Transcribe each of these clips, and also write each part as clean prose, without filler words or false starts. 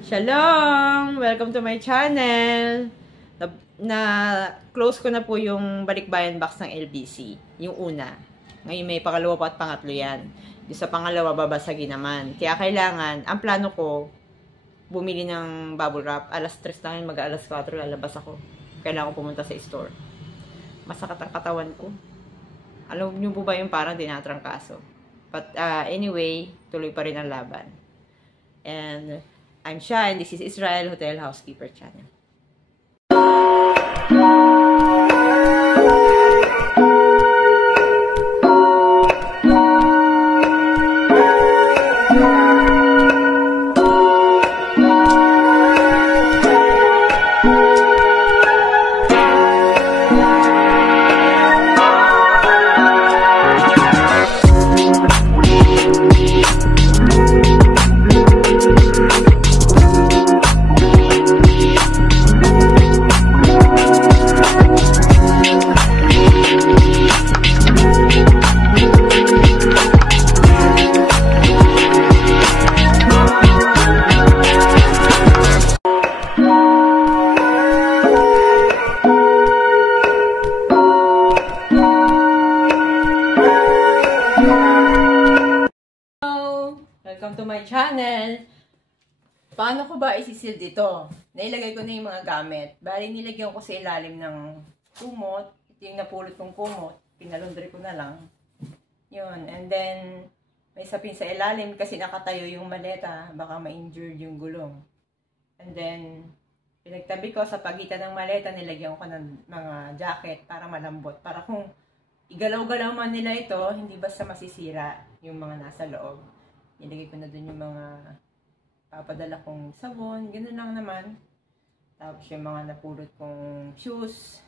Shalom! Welcome to my channel! Na-close ko na po yung balikbayan box ng LBC. Yung una. Ngayon may pangalawa pa at pangatlo yan. Yung sa pangalawa, babasagin naman. Kaya kailangan, ang plano ko, bumili ng bubble wrap. Alas 3 na yun, mag-alas 4, lalabas ako. Kailangan ko pumunta sa store. Masakit ang katawan ko. Alam niyo po ba yung parang tinatrangkaso? But anyway, tuloy pa rin ang laban. And I'm Shah, and this is Israel Hotel Housekeeper Channel. Welcome to my channel. Paano ko ba isisil dito? Nailagay ko na yung mga gamit. Bali, nilagyan ko sa ilalim ng kumot. Ito yung napulot kong kumot. Pinalundry ko na lang. Yun. And then, may sapin sa ilalim kasi nakatayo yung maleta. Baka ma-injured yung gulong. And then, pinagtabi ko sa pagitan ng maleta, nilagyan ko ng mga jacket para malambot. Para kung igalaw-galaw man nila ito, hindi basta masisira yung mga nasa loob. Nilagay ko na dun yung mga papadala kong sabon. Ganun lang naman. Tapos yung mga napulot kong shoes.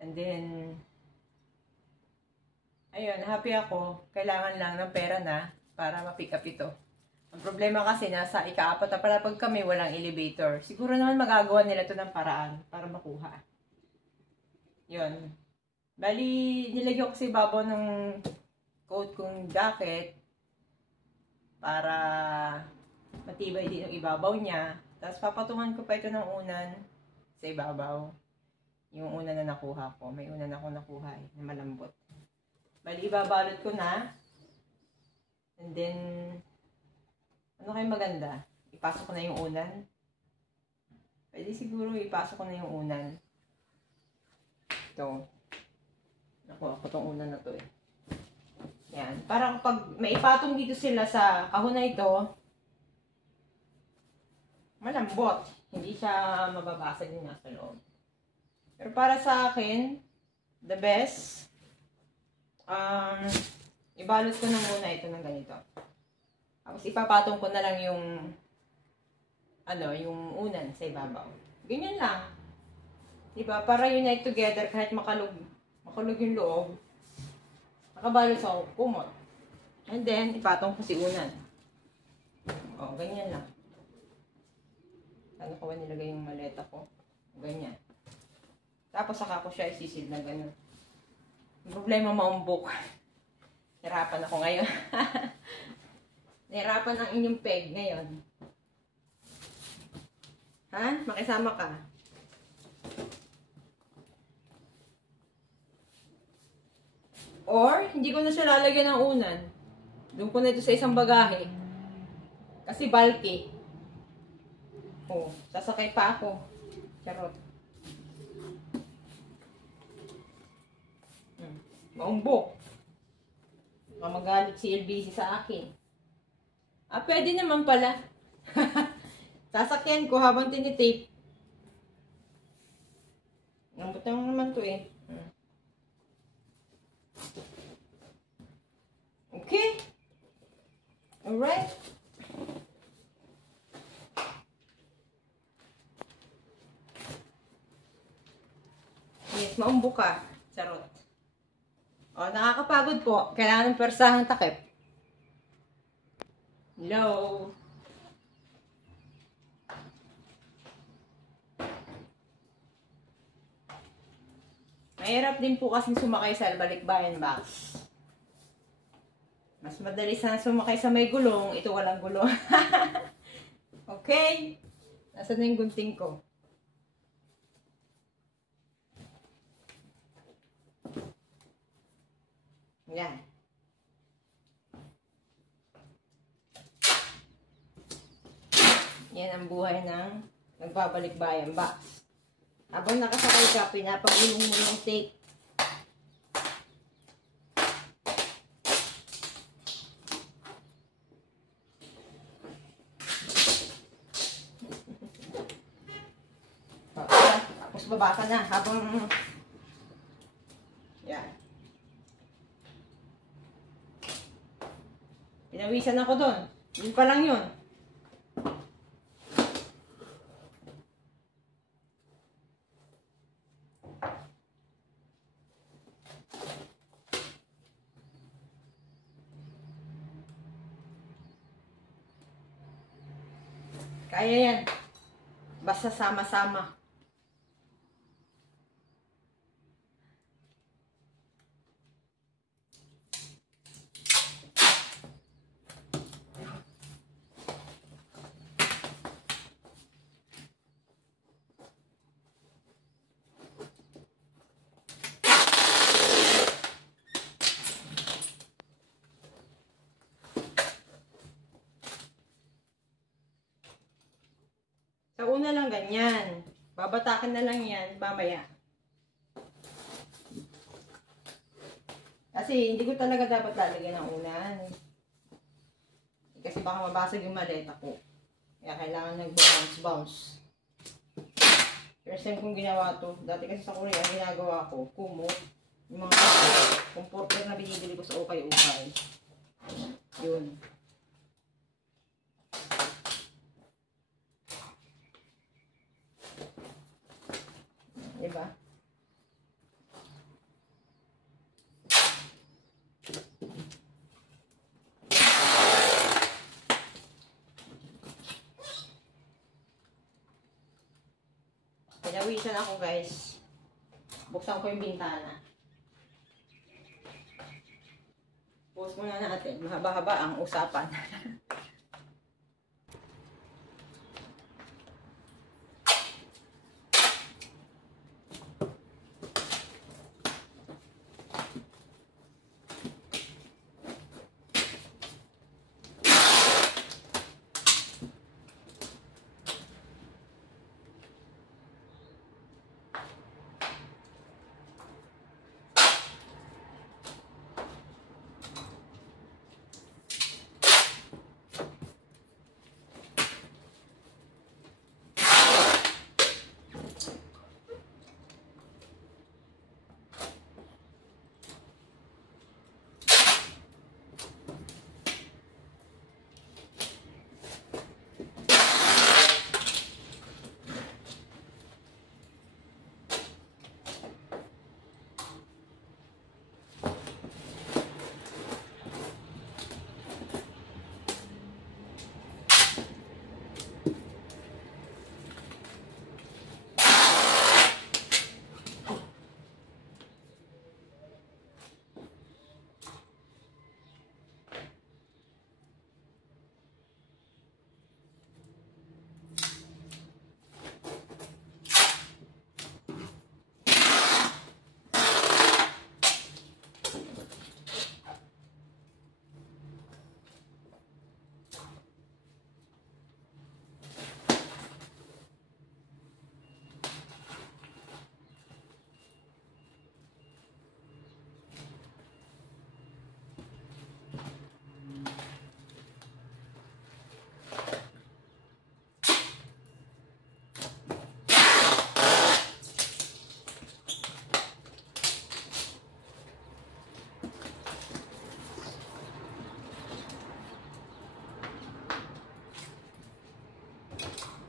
And then, ayun, happy ako. Kailangan lang ng pera na para ma-pick up ito. Ang problema kasi nasa ika-4 na pala pag kami walang elevator. Siguro naman magagawa nila ito ng paraan para makuha. Yun. Bali, nilagyan ko sa ibabaw ng coat kong jacket para matibay din yung ibabaw niya. Tapos papatungan ko pa ito ng unan sa ibabaw. Yung unan na nakuha ko. May unan ako nakuha na malambot. Bali, ibabalot ko na. And then, ano kayo maganda? Ipasok ko na yung unan. Pwede siguro ipasok ko na yung unan. Ito. Nakuha ko tong unan na to eh. Yan. Para kapag maipatong dito sila sa kahon na ito, malambot. Hindi siya mababasag yung nasa loob. Pero para sa akin, the best, ibalot ko na muna ito ng ganito. Tapos ipapatong ko na lang yung, yung unan sa ibabaw. Ganyan lang. Diba? Para unite together kahit makalog yung loob. Nakabalot sa kumot. And then, ipatong ko si unan. O, ganyan lang. Ano ko ba nilagay yung maleta ko? Ganyan. Tapos, saka ko siya isisid na gano'n. Yung problema, maumbok. Nahirapan ako ngayon. Nahirapan ang inyong peg ngayon. Ha? Makisama ka? Or, hindi ko na siya lalagyan ng unan. Doon ko na ito sa isang bagahe. Kasi bulky. Oh, sasakay pa ako. Charot. Maumbok. Baka magalit si LBC sa akin. Pwede naman pala. Sasakyan ko habang tinitape. Nambutang naman to eh. Okay. Alright. Yes, maumbok ka. Charot. O, nakakapagod po. Kailangan ng persahang takip. Hello. Mahirap din po kasing sumakay sa balikbayan box. Mas madali sana sumakay sa may gulong. Ito walang gulong. Okay. Nasaan na yung gunting ko? Yan. Yan ang buhay ng nagbabalik-bayan box. Habang nakasakay ka, pinapagulong mo yung tape. Tapos baba ka na habang yan. Pinawisan ako doon. Yun pa lang yun. Kaya yan. Basta sama-sama. Sa una lang ganyan. Babatakin na lang yan mamaya. Kasi hindi ko talaga dapat lalagyan ng unan. Kasi baka mabasag yung maleta ko. Kaya kailangan nag-bounce. First time kong ginawa to. Dati kasi sa Korea, ginagawa ko, kumot. Yung mga comforter na binibili ko sa ukay-ukay. Yun. Diba? Pinawisan ako guys. Buksan ko yung bintana. Pause muna natin. Mahaba-haba ang usapan.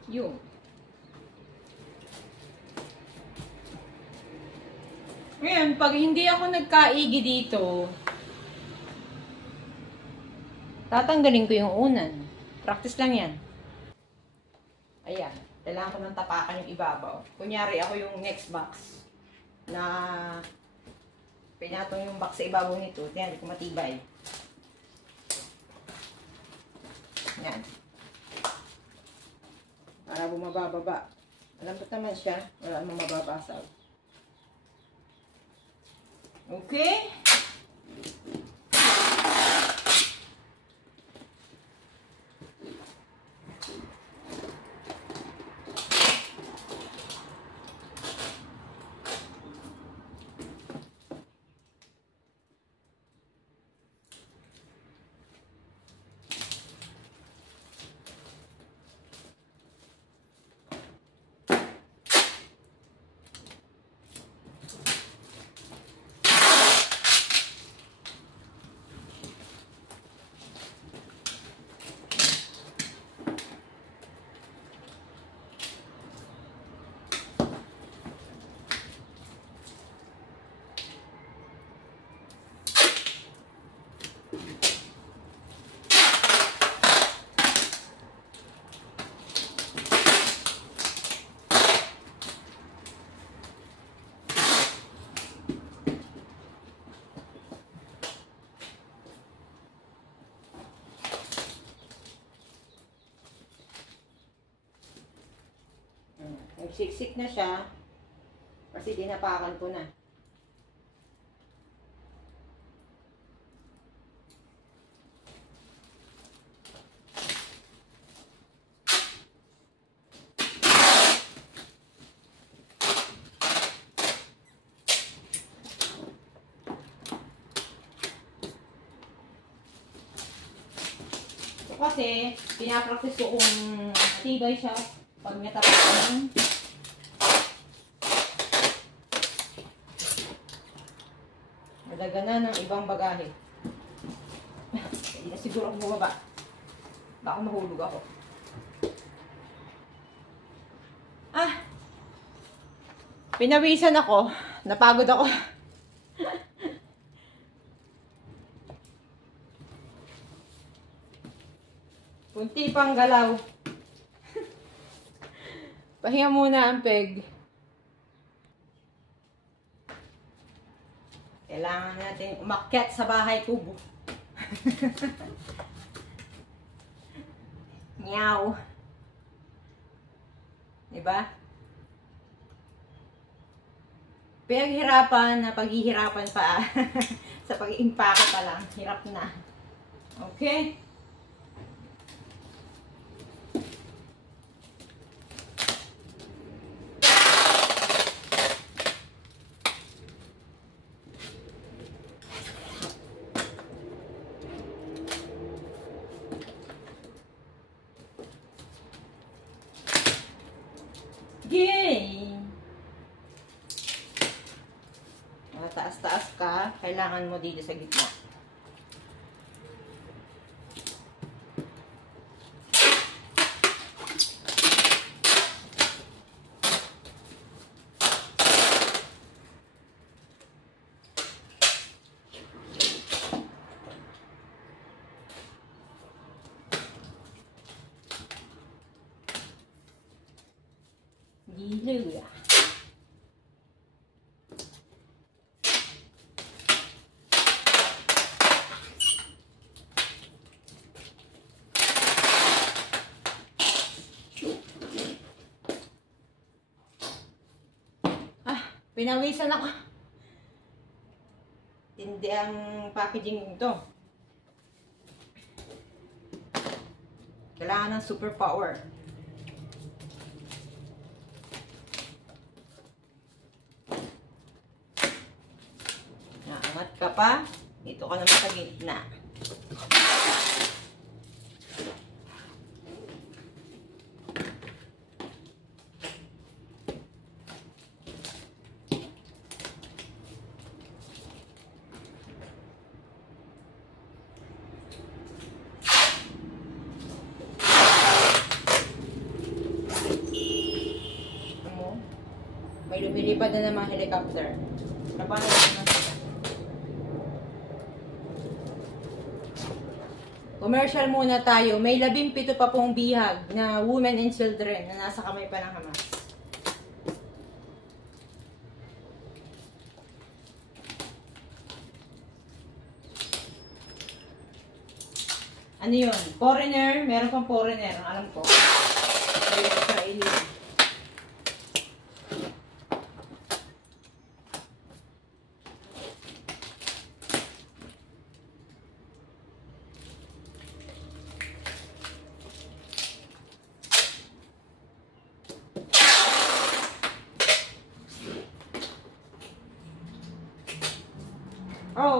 Yun. Ngayon, pag hindi ako nagkaigi dito, tatanggalin ko yung unan. Practice lang yan. Ayan. Kailangan ko ng tapakan yung ibabaw. Kunyari, ako yung next box na pinatong yung box sa ibabaw nito. Yan, hindi ko matibay. Yan. Kaya bumababa. Malambot naman siya. Wala namang mababasag. Okay. Nagsiksik na siya kasi dinapakan ko na. So, kasi pinapractice ko kung matibay siya pag natapakan. Nadagana ng ibang bagahe. Hindi na siguro ako bumaba. Baka mahulog ako. Pinawisan ako. Napagod ako. Kunti pang galaw. Pahinga muna ang peg. Kailangan natin umakyat sa bahay kubo. Meow. Diba? Pinaghirapan na paghihirapan pa. Sa pag-impake pa lang. Hirap na. Okay? Yay! Taas-taas ka, kailangan mo dito sa gitna. Gila. Pinawisan ako. Hindi ang packaging nito. Kailangan ng superpower. Naangat ka pa. Dito ka naman sa gitna. May lumilipad na ng mga helicopter. Paano naman sila? Commercial muna tayo. May 17 pa pong bihag na women and children na nasa kamay pa ng Hamas. Ano yun? Foreigner. Meron pang foreigner. Ang alam ko. Israeli.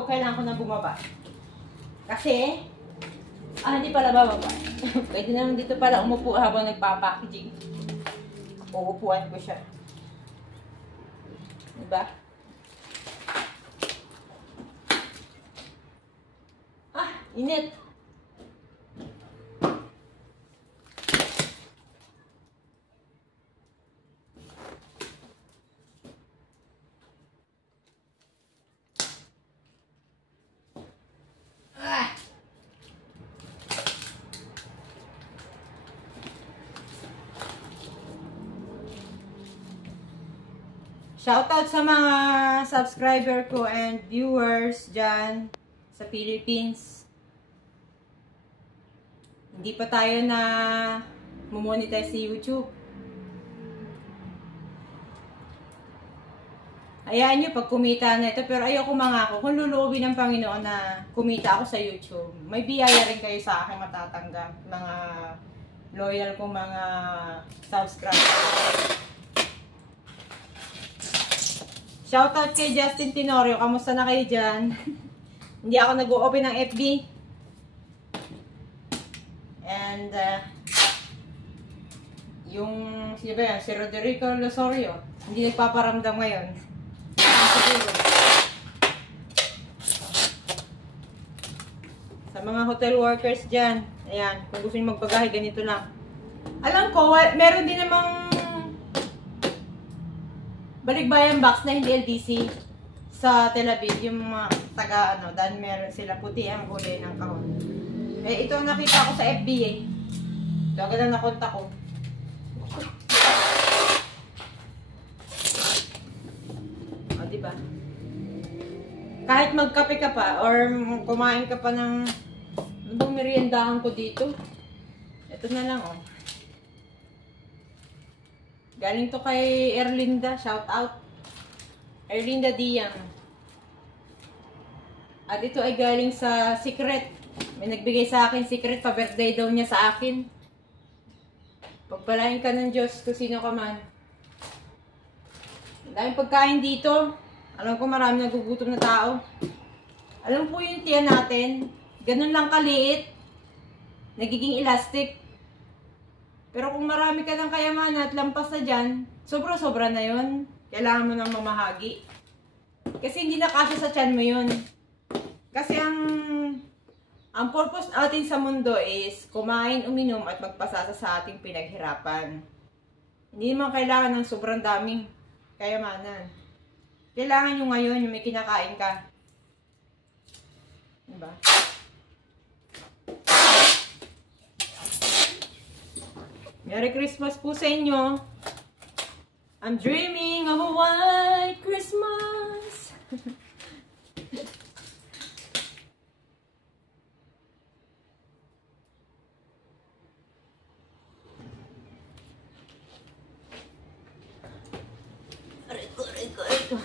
kailangan ko na bumaba. Kasi, hindi pala bababa. Pwede naman dito pala umupo habang nagpapackaging. Uupuan ko siya. Diba? Init. Shoutout sa mga subscriber ko and viewers dyan sa Philippines. Hindi pa tayo na monetize sa YouTube. Hayaan nyo pag kumita na ito, pero ayoko mangako kung luluobin ng Panginoon na kumita ako sa YouTube. May biyaya rin kayo sa akin matatanggap, mga loyal kong mga subscribers. Shoutout kay Justin Tenorio. Kamusta na kayo dyan? Hindi ako nag-open ng FB. And, yung, sino ba yan? Si Roderico Losorio. Hindi nagpaparamdam ngayon. Sa mga hotel workers dyan. Ayan, kung gusto nyo magpagahe, ganito lang. Alam ko, meron din namang balikbayan box na hindi LDC sa Tel Aviv, yung mga taga dahil meron sila puti ang kulay ng kahon. Eh, ito nakita ko sa FB eh. Ito agad lang nakonta ko. O, diba? Kahit magkape ka pa or kumain ka pa ng ano bang meriendahan ko dito? Ito na lang oh. Galing to kay Erlinda, shout out. Erlinda Diang. At ito ay galing sa Secret. May nagbigay sa akin Secret, pa-birthday daw niya sa akin. Pagpalain ka ng Diyos kung sino ka man. Ang daming pagkain dito. Alam ko marami nagugutom na tao. Alam po yung tiyan natin, ganun lang kaliit. Nagiging elastic. Pero kung marami ka ng kayamanan at lampas na dyan, sobra-sobra na yun. Kailangan mo nang mamahagi. Kasi hindi na kasya sa tiyan mo yun. Kasi ang purpose natin sa mundo is kumain, uminom at magpasasa sa ating pinaghirapan. Hindi naman kailangan ng sobrang daming kayamanan. Kailangan nyo ngayon yung may kinakain ka. Diba? Merry Christmas po sa inyo. I'm dreaming of a white Christmas. Ito.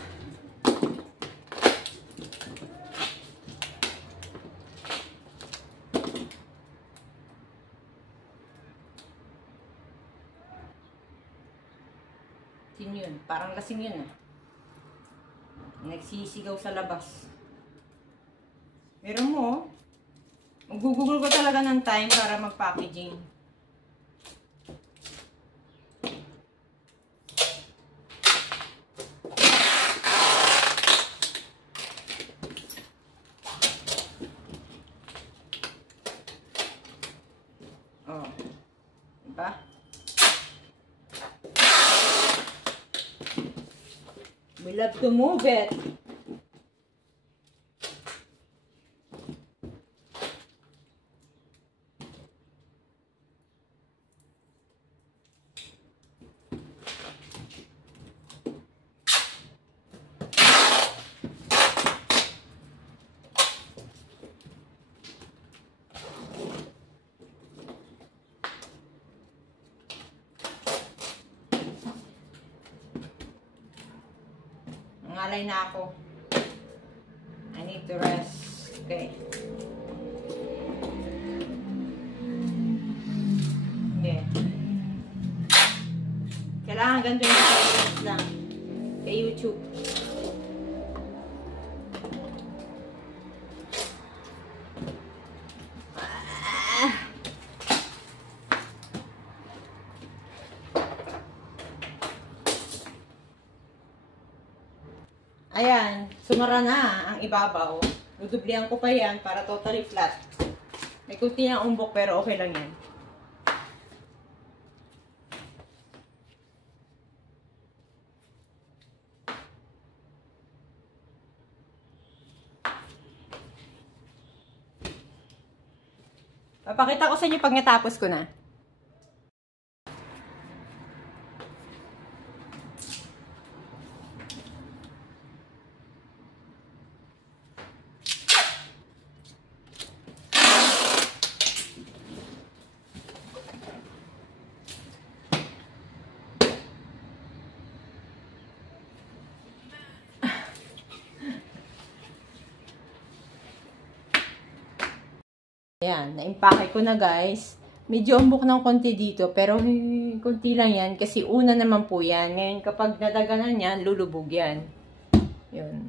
Yun. Parang lasing yun ah. Nagsisigaw sa labas. Meron mo, mag-google ko talaga ng time para mag-packaging. Oh. Diba? We love to move it. Nangalay na ako. I need to rest. Okay. Okay. Kailangan ganito yung minutes lang. Kay YouTube. Ayan, sumara na ang ibabaw. Dudublihan ko pa yan para totally flat. May kunti ng umbok pero okay lang yan. Papakita ko sa inyo pag natapos ko na. Ayan, na-impake ko na guys. Medyo umbok ng konti dito, pero konti lang yan kasi una naman po yan. Ngayon kapag nadaganan yan, lulubog yan. Yun.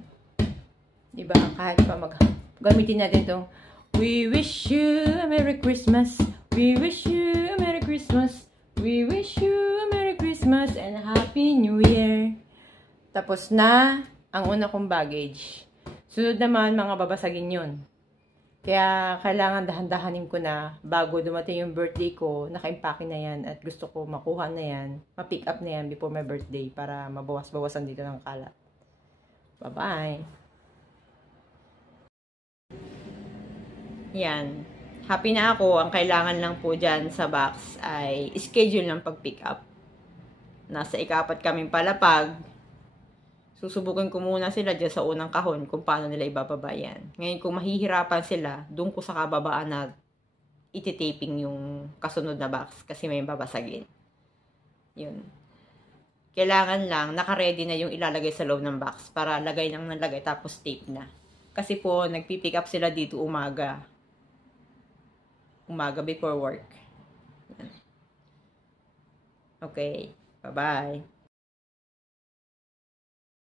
Diba? Kahit pa gamitin natin itong We wish you a Merry Christmas. We wish you a Merry Christmas. We wish you a Merry Christmas and a Happy New Year. Tapos na ang una kong baggage. Sunod naman, mga babasagin yun. Kaya kailangan dahan-dahanin ko na bago dumating yung birthday ko, naka-impake na yan at gusto ko makuha na yan, ma-pick up na yan before my birthday para mabawas-bawasan dito ng kalat. Bye-bye! Yan. Happy na ako. Ang kailangan lang po dyan sa box ay schedule ng pag-pick up. Nasa ika-4 kaming palapag. Susubukan ko muna sila dyan sa unang kahon kung paano nila ibababa yan. Ngayon, kung mahihirapan sila, doon ko sa kababaan na ititaping yung kasunod na box kasi may babasagin. Yun. Kailangan lang, naka-ready na yung ilalagay sa loob ng box para lagay lang ng lagay tapos tape na. Kasi po, nagpipick up sila dito umaga. Umaga before work. Yan. Okay. Bye-bye.